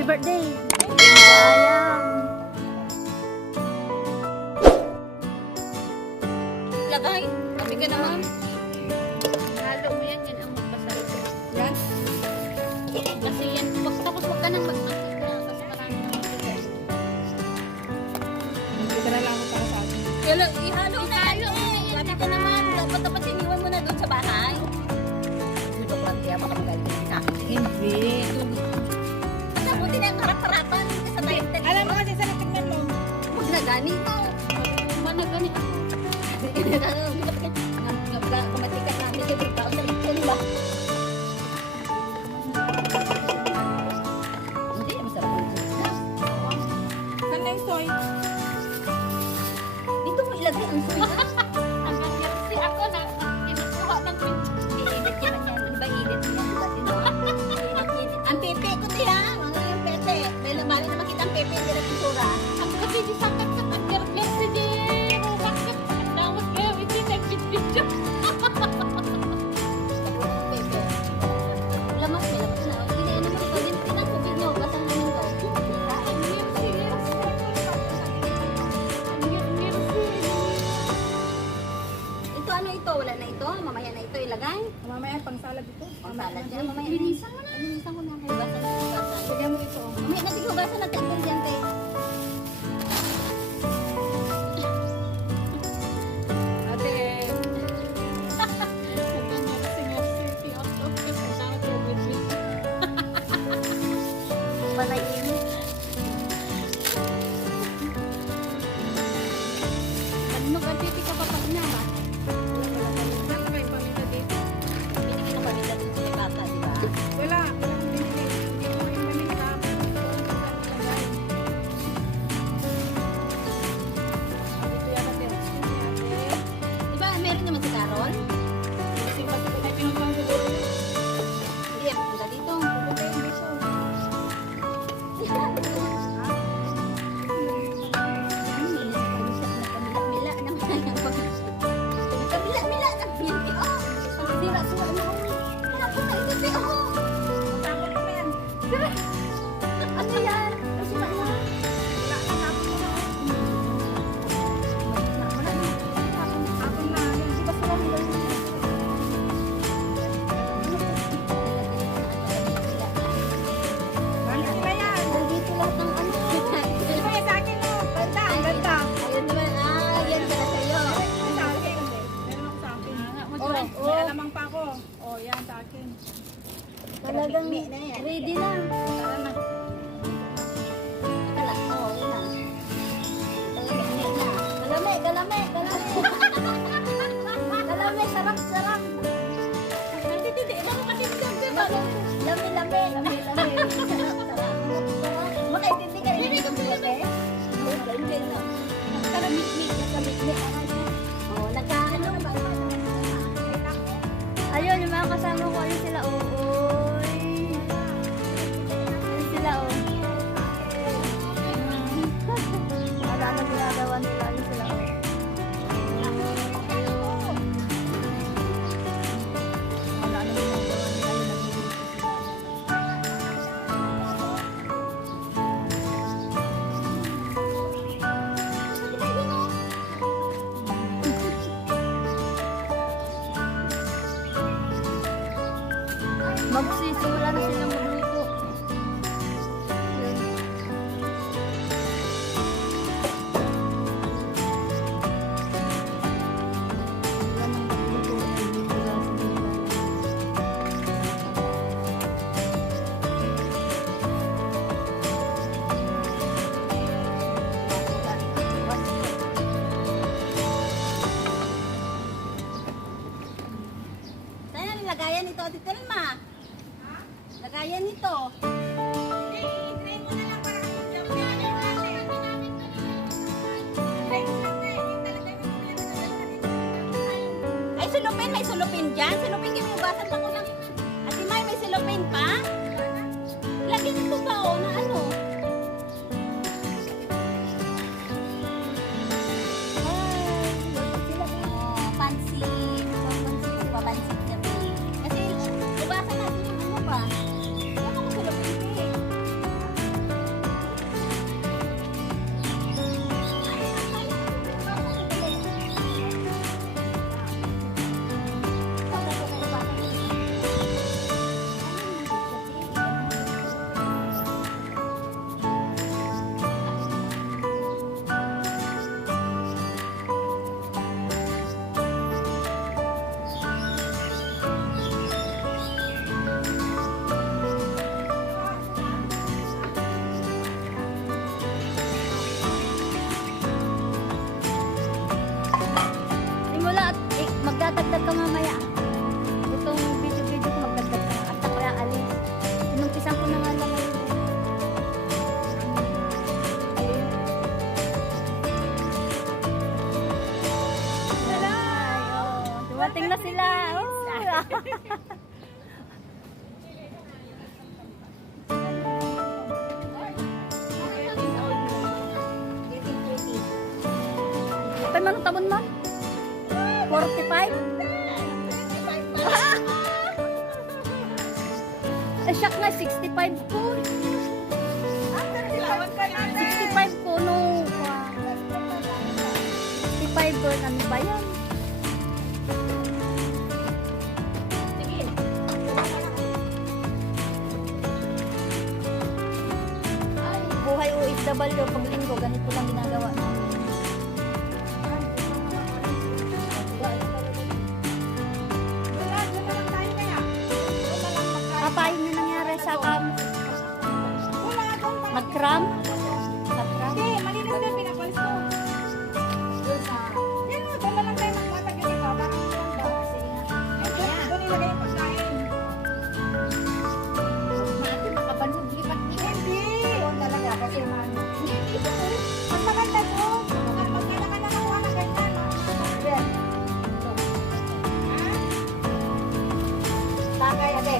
Happy birthday! Sayang! Lagay. Sabi ka naman. Halo mo yan, yan ang magpasarap. Yan. Kasi yan, tapos wag ka nang mag-akit na kasi marami naman sila. Dito na lang ako para sa akin. Kaya lang, ihalo na yan. Sabi ka naman. Dapat iniwan mo na doon sa bahay. Dito ko lang kaya baka magaling sa akin. Hindi. Ang buti na yung harap-harapan sa tayo. Alam mo kasi sa tingnan mo. Huwag na ganito. Managani ako. Kumatikat namin sa tao sa lechon ba? Hindi, masarap ang lechon. Saan na yung soy? Dito mo ilagay ang suya. Ang ganyan. Si ako na, kinukuha ng Iinit yan yan. Ano ba init yan? Diba? Init. Ang pepe ko tiya. Mga yung pepe. Dahil bali naman kita ang pepe. Hindi na pintura. ang kasi di sakit sa pagkirkir si Jero. Bakit? Ang dawat kaya, hindi nag-video. Pepe. Lamas, may lamas na. Hindi, ano mo ito? Hindi na tubig nyo. Basang namin to. Ito ano ito? Wala na ito? Mamaya na ito ilagay? Mamaya pang salad ito. Ang salad yan. Mamaya na. Linisan mo na. Linisan ko na. Hugasan na. Hugasan. Lagyan mo ito. Mamaya natin hugasan natin din dyan kay. Ate. Panay init. Ano ka, titi ka pa pag niya ba? Saan na kayo paminta dito? Binigyan ng paminta dun sa may bata, di ba? Wala. Hindi mo rin paminta. Dito yata din. Di ba meron naman si Carol? Kasi kasi kung may pinuntuan sa dulo. Hindi, pupunta dito. Pupunta yung biso. Nagkamila-mila naman yung nagkamila-mila ng binti. Oh! Sira-sira na ako. Napunta ito si oh! Tapos mo yan. Ano yan? Sira na. Wala na. Tapos mo na. Tapos na. Di ba sila nila yun? Ano sila yan? Nandito lahat ng ano. Ito yung sa akin mo. Ganda. Ang ganda. Ayun naman. Ah, yan pala sa'yo. Meron sa akin. Meron ako sa akin. Oh, may alamang pa ako. Oh, yan sa akin. Talagang ready na. Tara na. Wala. Oo, yun na. Galame, galame, galame. Galame, sarap, sarap. Hindi, ano matindag, di ba? Lame, lame, lame, lame. Sarap, sarap. Makaintindi ka rin yung gabi? Hindi, no. Nagkaramit-mit, nagkamit-mit. Oo, nagkaano ba? Ayun, yung mga kasama ko, ayun sila, oy. Ayun sila, oh. Wala na ginagawa nila, ayun sila, oh. Wala na ginagawa nila, ayun naglilinis sila. Magsisimula na silang magluto. Yun. Wala nang magluto, naglilinis sila. Saan ang lagayan nito? Dito rin, ma. Lagayan nito. Ay, sulupin. May sulupin dyan. Sulupin kayo. Hugasan pa ko lang. Ate May, may sulupin pa? Lagyan nito pa, oh, na ano. Oh, pansit. Pansit. Papansit kami. Kasi, hugasan natin yung ano pa. Ano ko sulupin eh. Pay manong tamon man? 45? Eh, siyak nga, 65 ko. 65 ko, no. 65 ko, ano ba yan? Ay, buhay OFW, pag linggo, ganito lang ginagawa namin. Papayin na nangyari sa nag-cram? Nag-cram? Hindi, malinis na yung pinapalis ko. Yan o, doon na lang tayo magmatagin dito. Parang doon ilagay yung pagkain. Hindi. Doon talaga kasi mano. Mas maganda doon. Pag kailangan na nakuha na ganyan. Yan. Tagay, ate.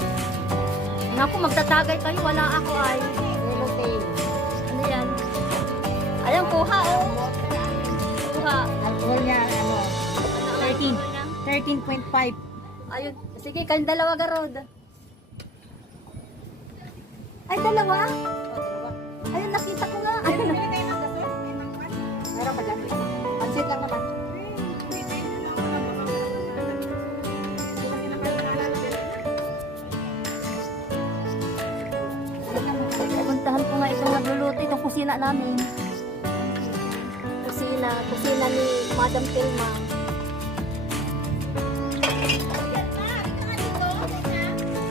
Naku, magtatagay kayo, wala ako ay. Ano yan? Ayan, kuha oh. Kuha. Alcohol niya, ano, Ano ang 13. alcohol niya? 13.5. Ayun, sige, kayong dalawa garod. Ay, dalawa? Ayun, nakita ko nga. Ayun, Bili tayo ng gasol? May mangwan? meron pa dyan. Pansit lang naman. Hindi tayo na ako ng Puntahan ko nga itong nagluluto, itong kusina namin. Kusina ni Madam Telma.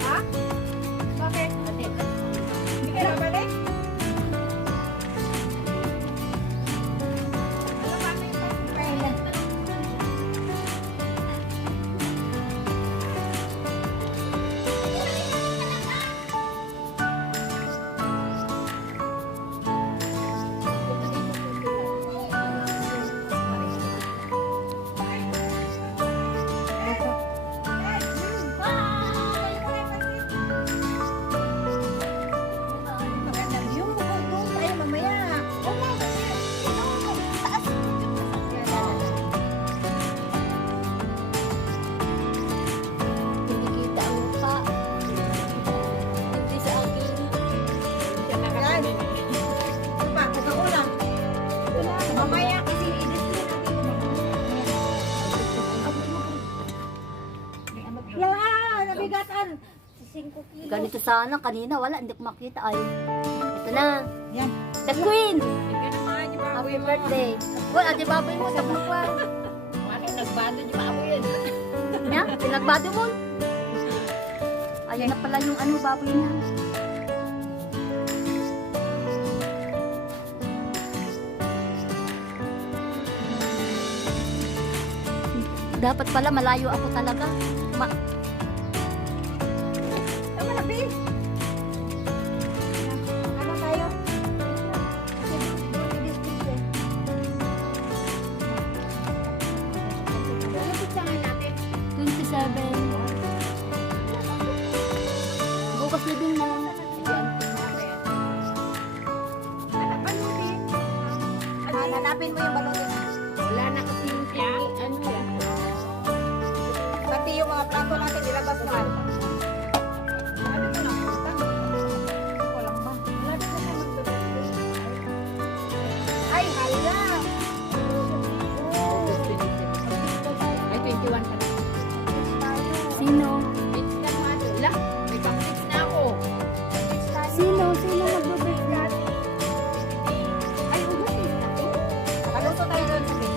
Ha? Bakit? Hindi ka babalik? Ano ba may pagkain? Yung doon tayo mamaya. Taas. Hindi kita ang mukha. Hindi sa akin. Yan. Pa, pagkakulang. Mamaya kasi i-display natin yung Yan! Nabigatan! 5 kilo. Ganito sana, kanina wala, hindi ko makita. Ay, ito na. Yan. The Queen! Ikaw naman, di ba? Happy birthday. Boy, ate baboy mo, tapos pa. Ano, nagbado di ba ako yun? Yan, pinagbado mo. Ayun na pala yung ano, baboy niya. Dapat pala malayo ako talaga. Tama na, babe. Ano tayo? Kasi doon i-display. Ano pizza nga natin? 27. Bukas libing na. Hanapin mo yung balutin. Wala na kasi yung ano yan. Pati yung mga plato natin, ilabas mo. Sabi ko na, puta. Walang ba? Sabi ko na magbibigay. Ay, hala! Ay, 21 pa na. Sino? Bits lang nga doon. Lah, may pang-bits na ako. Sino? Sino magbibigay? Ay, umasin na to. Nakaluto tayo doon sa bed.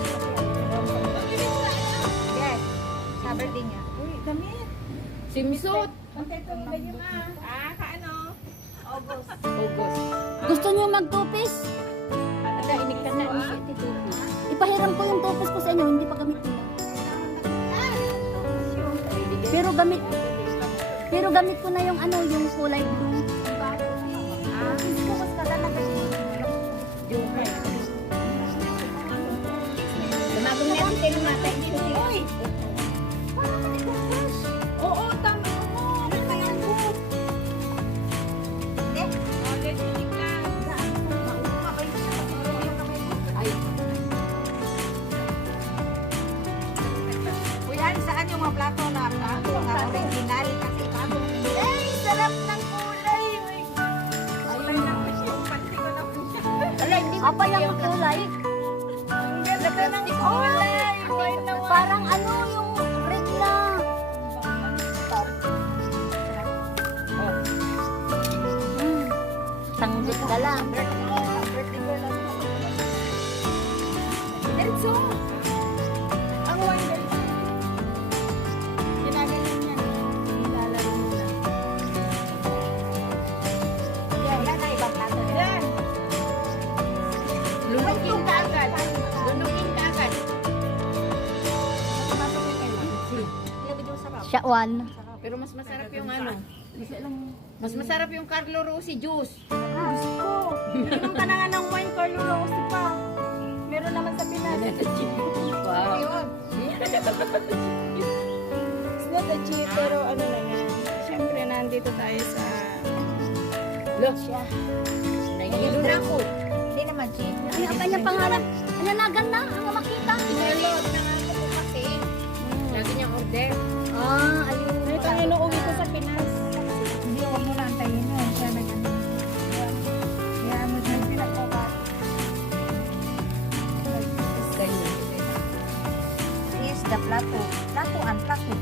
Yes. Sa birthday niya. Uy, damit. Simsot. Contento mo ba yun kaano? August. August. Gusto niyo mag-tupis? Nagkainig ka na ni Tito. Ipahiram ko yung tupis ko sa inyo, hindi pa gamit nila. Pero gamit ko na yung ano, yung kulay blue. Focus ka talaga siya. Lumabang natin tayo mata. Uy! Parang ka nag-crush. Oo, Apa lang ang kulay? Ang ganda ng kulay. Why naman? Parang ano yung red na. Tanggit ka lang. Diretso. Ang wine diretso. Ginagalan niya. Nilalaro nila. Yan na ibang plato. Yan. Lunukin ka agad. Lunukin ka agad. Siya one. Pero mas masarap yung ano. Mas masarap yung Carlo Rossi juice. Inom ka na nga ng wine, Carlo Rossi pa. Meron naman sa Pinas. Wow. It's not a cheap, pero ano na yan. Siyempre, nandito tayo sa... Look siya. Nagilura ko. Hindi naman cheap. Ay, ang kanyang pangalan. Nananagan na ang makita. Inalot na nga ako po kasi. Lagi niyang order. Ah, ayun. Ito ang inuuwi ko sa Pinas. Hindi, huwag mo na antayin yun. Siya na yan. Kaya mo dyan pinagpapa. Yes, the plato. Plato and plato.